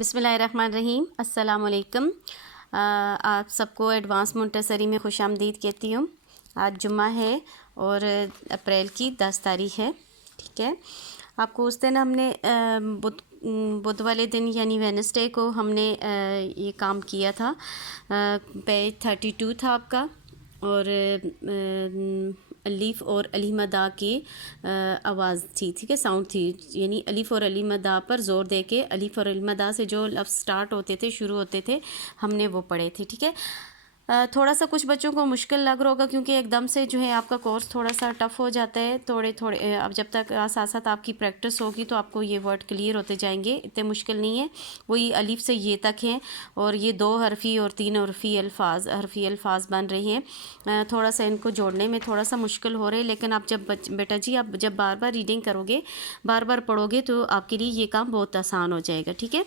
बिस्मिल्लाहिर्रहमानिर्रहीम। अस्सलाम वालेकुम। आप सबको एडवांस मोंटेसरी में खुशामदीद कहती हूँ। आज जुम्मा है और अप्रैल की 10 तारीख है। ठीक है, आपको उस दिन हमने बुध वाले दिन यानी वेडनेसडे को हमने ये काम किया था। पेज 32 था आपका और अलीफ़ और अलीमदा की आवाज़ थी। ठीक है, साउंड थी, यानी अलीफ़ और अलीमदा पर ज़ोर दे के अलीफ़ और अलीमदा से जो लफ्ज़ स्टार्ट होते थे, शुरू होते थे, हमने वो पढ़े थे। ठीक है, थोड़ा सा कुछ बच्चों को मुश्किल लग रहा होगा क्योंकि एकदम से जो है आपका कोर्स थोड़ा सा टफ़ हो जाता है। थोड़े थोड़े अब जब तक साथ साथ आपकी प्रैक्टिस होगी तो आपको ये वर्ड क्लियर होते जाएंगे, इतने मुश्किल नहीं है। वही अलीफ़ से ये तक हैं और ये 2 हरफ़ी और 3 हरफ़ी अल्फाज बन रहे हैं। थोड़ा सा इनको जोड़ने में थोड़ा सा मुश्किल हो रहे हैं, लेकिन आप जब बेटा जी आप जब बार बार रीडिंग करोगे, बार बार पढ़ोगे तो आपके लिए ये काम बहुत आसान हो जाएगा। ठीक है,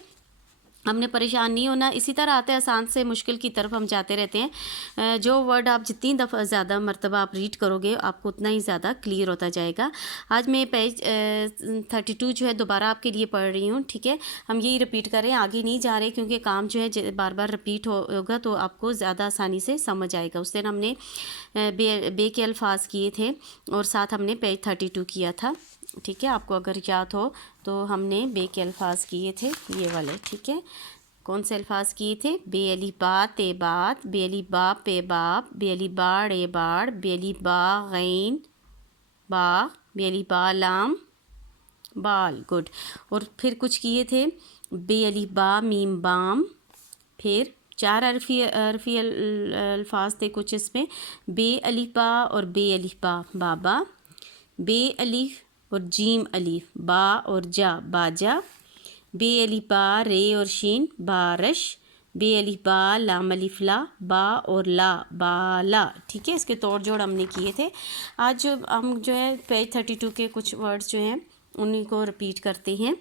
हमने परेशान नहीं होना। इसी तरह आते आसान से मुश्किल की तरफ हम जाते रहते हैं। जो वर्ड आप जितनी दफ़ा ज़्यादा मरतबा आप रीड करोगे आपको उतना ही ज़्यादा क्लियर होता जाएगा। आज मैं पेज 32 जो है दोबारा आपके लिए पढ़ रही हूँ। ठीक है, हम यही रिपीट कर रहे हैं, आगे नहीं जा रहे क्योंकि काम जो है बार बार रिपीट होगा तो आपको ज़्यादा आसानी से समझ आएगा। उस दिन हमने बे के अल्फाज किए थे और साथ हमने पेज 32 किया था। ठीक है, आपको अगर याद हो तो हमने बे के अल्फाज किए थे ये वाले। ठीक है, कौन से अल्फाज किए थे? बे अली बा ते बात, बे अली बा पे बाप, बे अली बाड़ ए बाड़, बे अली बा गैन बा, बे अली बा लाम बाल। गुड। और फिर कुछ किए थे बे अली बा मीम बाम। फिर 4 अरफी अल्फाज थे कुछ इसमें, बे अलीफा और बे अलीफा बाबा, बे अलीफ और जीम अलीफ बा और जा बाजा, बे अलीफा रे और शीन बारश, बे अलीफा लाम अलीफला बा और ला बाला। ठीक है, इसके तोड़ जोड़ हमने किए थे। आज जो हम जो है पेज 32 के कुछ वर्ड्स जो हैं उन्हीं को रिपीट करते हैं।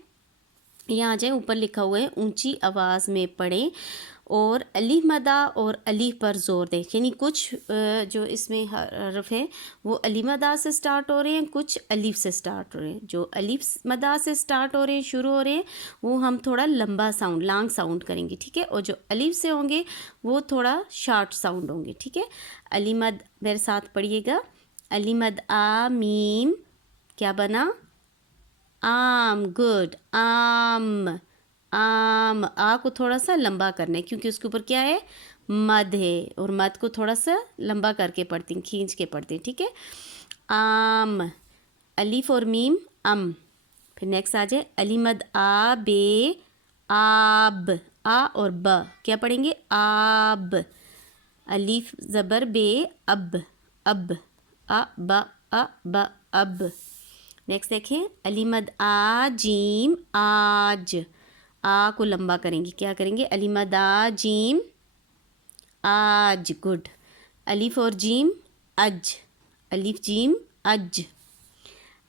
यहाँ आ जाए, ऊपर लिखा हुआ है ऊंची आवाज़ में पढ़ें और अलीफ मदा और अलीफ पर ज़ोर दें। यानी कुछ जो इसमें हरफ है वो अलीफ मदा से स्टार्ट हो रहे हैं, कुछ अलीफ से स्टार्ट हो रहे हैं। जो अलीफ मदा से स्टार्ट हो रहे हैं, शुरू हो रहे हैं, वो हम थोड़ा लंबा साउंड लॉन्ग साउंड करेंगे। ठीक है, और जो अलीफ से होंगे वो थोड़ा शॉर्ट साउंड होंगे। ठीक है, अली मद मेरे साथ पढ़िएगा। अली मद आ मीम क्या बना? आम। गुड, आम। आम आ को थोड़ा सा लंबा करना है क्योंकि उसके ऊपर क्या है? मद है, और मद को थोड़ा सा लंबा करके पढ़ते हैं, खींच के पढ़ते हैं। ठीक है, आम। अलीफ और मीम अम। फिर नेक्स्ट आ जाए अली मद आ बे आब, आ और ब क्या पढ़ेंगे? आब। अलीफ ज़बर बे अब, अब आ ब अब। नेक्स्ट देखें, अली मद आ जीम आज, आ को लंबा करेंगे, क्या करेंगे? अली मद आ जीम आज। गुड। अलीफ और जीम अज, अलीफ जीम अज।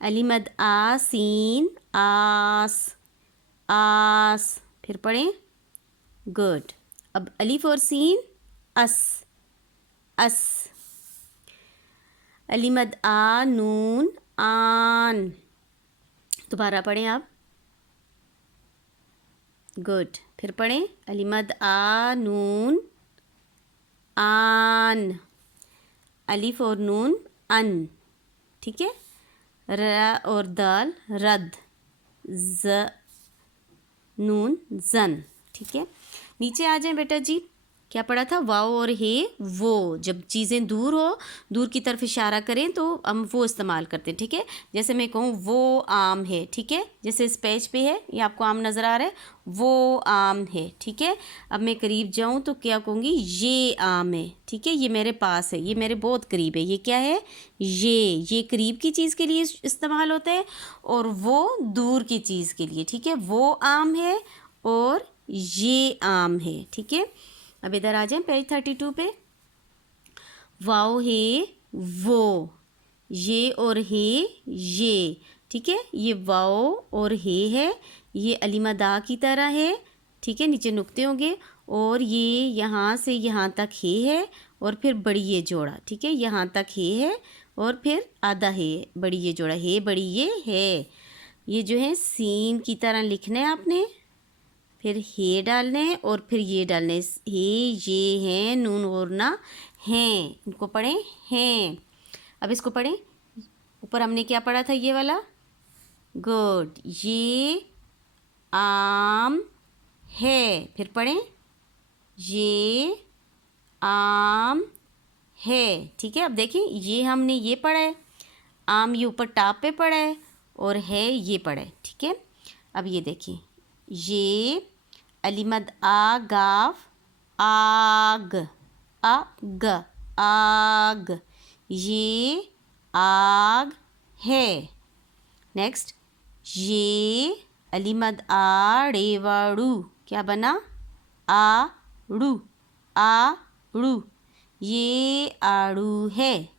अली मद आ सीन आस, आस। फिर पढ़ें। गुड। अब अलीफ और सीन अस, अस। अली मद आ नून आन। दोबारा पढ़ें आप। गुड। फिर पढ़ें अली मद आ नून आन। अलीफ और नून अन। ठीक है, र और दाल रद, ज नून जन। ठीक है, नीचे आ जाए बेटा जी, क्या पढ़ा था? वाओ और हे वो। जब चीज़ें दूर हो, दूर की तरफ इशारा करें तो हम वो इस्तेमाल करते हैं। ठीक है, जैसे मैं कहूँ वो आम है। ठीक है, जैसे इस पेज पे है, ये आपको आम नज़र आ रहा है, वो आम है। ठीक है, अब मैं करीब जाऊँ तो क्या कहूँगी? ये आम है। ठीक है, ये मेरे पास है, ये मेरे बहुत करीब है। ये क्या है? ये करीब की चीज़ के लिए इस्तेमाल होता है और वो दूर की चीज़ के लिए। ठीक है, वो आम है और ये आम है। ठीक है, अब इधर आ जाएं पेज 32 पे। वाओ हे वो, ये और हे ये। ठीक है, ये वाओ और हे है, ये अलीमदा की तरह है। ठीक है, नीचे नुक्ते होंगे और ये यहाँ से यहाँ तक हे है और फिर बड़ी ये जोड़ा। ठीक है, यहाँ तक हे है और फिर आधा हे, बड़ी ये जोड़ा, हे बड़ी ये है। ये जो है सीन की तरह लिखना है आपने। फिर हे डालने हैं और फिर ये डालने हैं। हे ये हैं नून और ना हैं, इनको पढ़ें हैं। अब इसको पढ़ें, ऊपर हमने क्या पढ़ा था ये वाला, गुड, ये आम है। फिर पढ़ें, ये आम है। ठीक है, अब देखें ये हमने ये पढ़ा है, आम ये ऊपर टाप पे पढ़ा है और है ये पढ़ा है। ठीक है, अब ये देखिए, ये अलीमद आ गाफ आग, आग आग, ये आग है। नेक्स्ट, ये अलीमद आ रेवाड़ू, क्या बना, आड़ू, आड़ू, ये आड़ू है।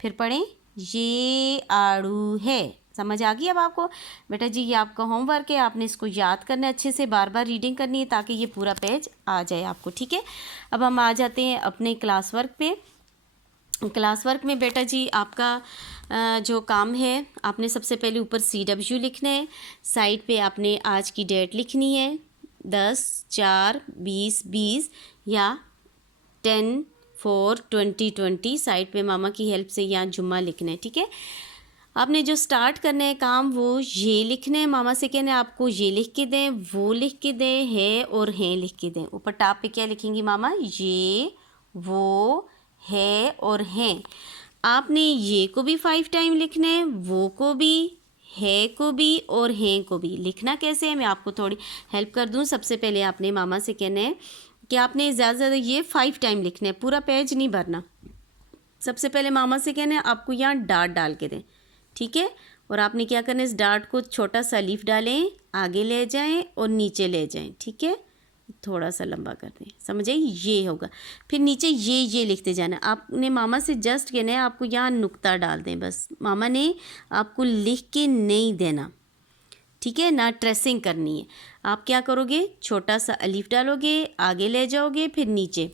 फिर पढ़ें, ये आड़ू है। समझ आ गई अब आपको? बेटा जी ये आपका होमवर्क है, आपने इसको याद करना है अच्छे से, बार बार रीडिंग करनी है ताकि ये पूरा पेज आ जाए आपको। ठीक है, अब हम आ जाते हैं अपने क्लास वर्क पे। क्लास वर्क में बेटा जी आपका जो काम है, आपने सबसे पहले ऊपर CW लिखना है, साइड पे आपने आज की डेट लिखनी है, 10/4/2020 या 10/4/2020। साइड पे मामा की हेल्प से यहाँ जुम्मा लिखना है। ठीक है, आपने जो स्टार्ट करना है काम वो ये लिखना है, मामा से कहना है आपको ये लिख के दें, वो लिख के दें, है और हैं लिख के दें। ऊपर टॉप पे क्या लिखेंगी मामा, ये वो है और हैं। आपने ये को भी 5 टाइम लिखना है, वो को भी, है को भी और हैं को भी। लिखना कैसे है मैं आपको थोड़ी हेल्प कर दूं। सबसे पहले आपने मामा से कहना है कि आपने ज़्यादा से ज़्यादा ये 5 टाइम लिखना है, पूरा पेज नहीं भरना। सबसे पहले मामा से कहना है आपको यहाँ डाट डाल के दें। ठीक है, और आपने क्या करना है, इस डाट को छोटा सा लीफ डालें, आगे ले जाएं और नीचे ले जाएं। ठीक है, थोड़ा सा लंबा कर दें, समझ आई, ये होगा। फिर नीचे ये लिखते जाना। आपने मामा से जस्ट कहना है आपको यहाँ नुक्ता डाल दें, बस मामा ने आपको लिख के नहीं देना। ठीक है ना, ट्रेसिंग करनी है। आप क्या करोगे, छोटा सा अलीफ डालोगे, आगे ले जाओगे, फिर नीचे।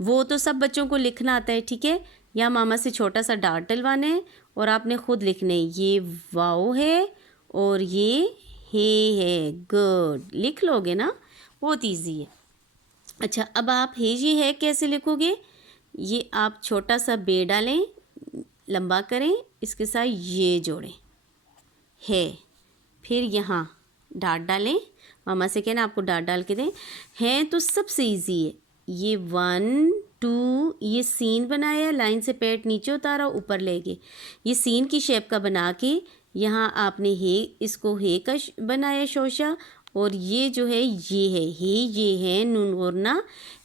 वो तो सब बच्चों को लिखना आता है। ठीक है, या मामा से छोटा सा डाट डलवाना है और आपने ख़ुद लिखना है, ये वाओ है और ये है। गुड, लिख लोगे ना, बहुत ईजी है। अच्छा, अब आप ये है कैसे लिखोगे, ये आप छोटा सा बे डालें, लंबा करें, इसके साथ ये जोड़ें, है। फिर यहाँ डाट डालें, मामा से कहना आपको डाट डाल के दें। है तो सबसे ईजी है, ये 1 2, ये सीन बनाया, लाइन से पेट नीचे उतारा, ऊपर ले गए, ये सीन की शेप का बना के यहाँ आपने हे, इसको हे का बनाया शोशा, और ये जो है ये है, ये है नून और ना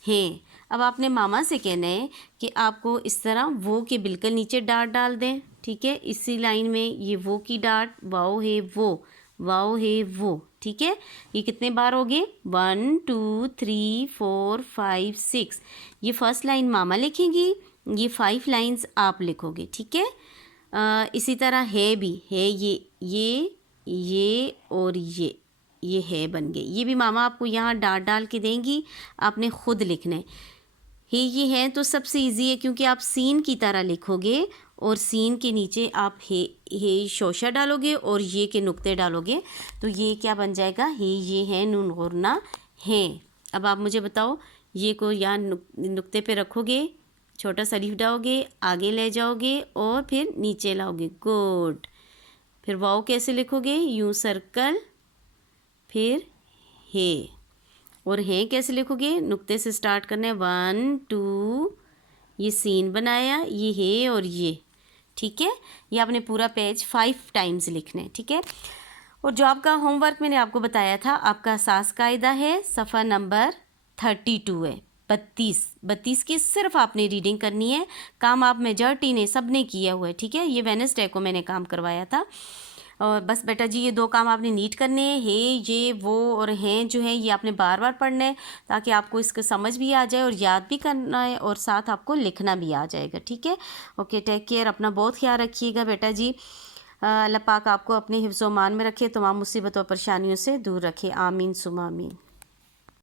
हैं। अब आपने मामा से कहना है कि आपको इस तरह वो के बिल्कुल नीचे डाट डाल दें। ठीक है, इसी लाइन में ये वो की डाट, वाओ है वो, वाओ है वो। ठीक है, ये कितने बार हो गए, 1 2 3 4 5 6। ये फर्स्ट लाइन मामा लिखेंगी, ये 5 लाइंस आप लिखोगे। ठीक है, इसी तरह है भी, है ये और ये है बन गए। ये भी मामा आपको यहाँ डाट डाल के देंगी, आपने ख़ुद लिखना है। ये है तो सबसे इजी है क्योंकि आप सीन की तरह लिखोगे और सीन के नीचे आप हे शोशा डालोगे और ये के नुक्ते डालोगे, तो ये क्या बन जाएगा, ये है नून और ना हैं। अब आप मुझे बताओ, ये को यहाँ नुक्ते पे रखोगे, छोटा सा लीफ डालोगे, आगे ले जाओगे और फिर नीचे लाओगे। गुड। फिर वाओ कैसे लिखोगे, यूँ सर्कल, फिर है। और है कैसे लिखोगे, नुक्ते से स्टार्ट करना है, 1 2, ये सीन बनाया, ये है और ये। ठीक है, ये आपने पूरा पेज 5 टाइम्स लिखना है। ठीक है, और जो आपका होमवर्क मैंने आपको बताया था, आपका सास कायदा है, सफ़ा नंबर 32 है, 32 की सिर्फ आपने रीडिंग करनी है। काम आप मेजॉरिटी ने सब ने किया हुआ है। ठीक है, ये वेडनेसडे को मैंने काम करवाया था। और बस बेटा जी ये 2 काम आपने नीट करने हैं, ये वो और हैं जो हैं ये आपने बार बार पढ़ना है ताकि आपको इसका समझ भी आ जाए और याद भी करना है और साथ आपको लिखना भी आ जाएगा। ठीक है, ओके, टेक केयर, अपना बहुत ख्याल रखिएगा बेटा जी। अल्लाह पाक आपको अपने हिफ्ज़-ओ-मान में रखे, तमाम मुसीबतों और परेशानियों से दूर रखे। आमीन सुमा आमीन।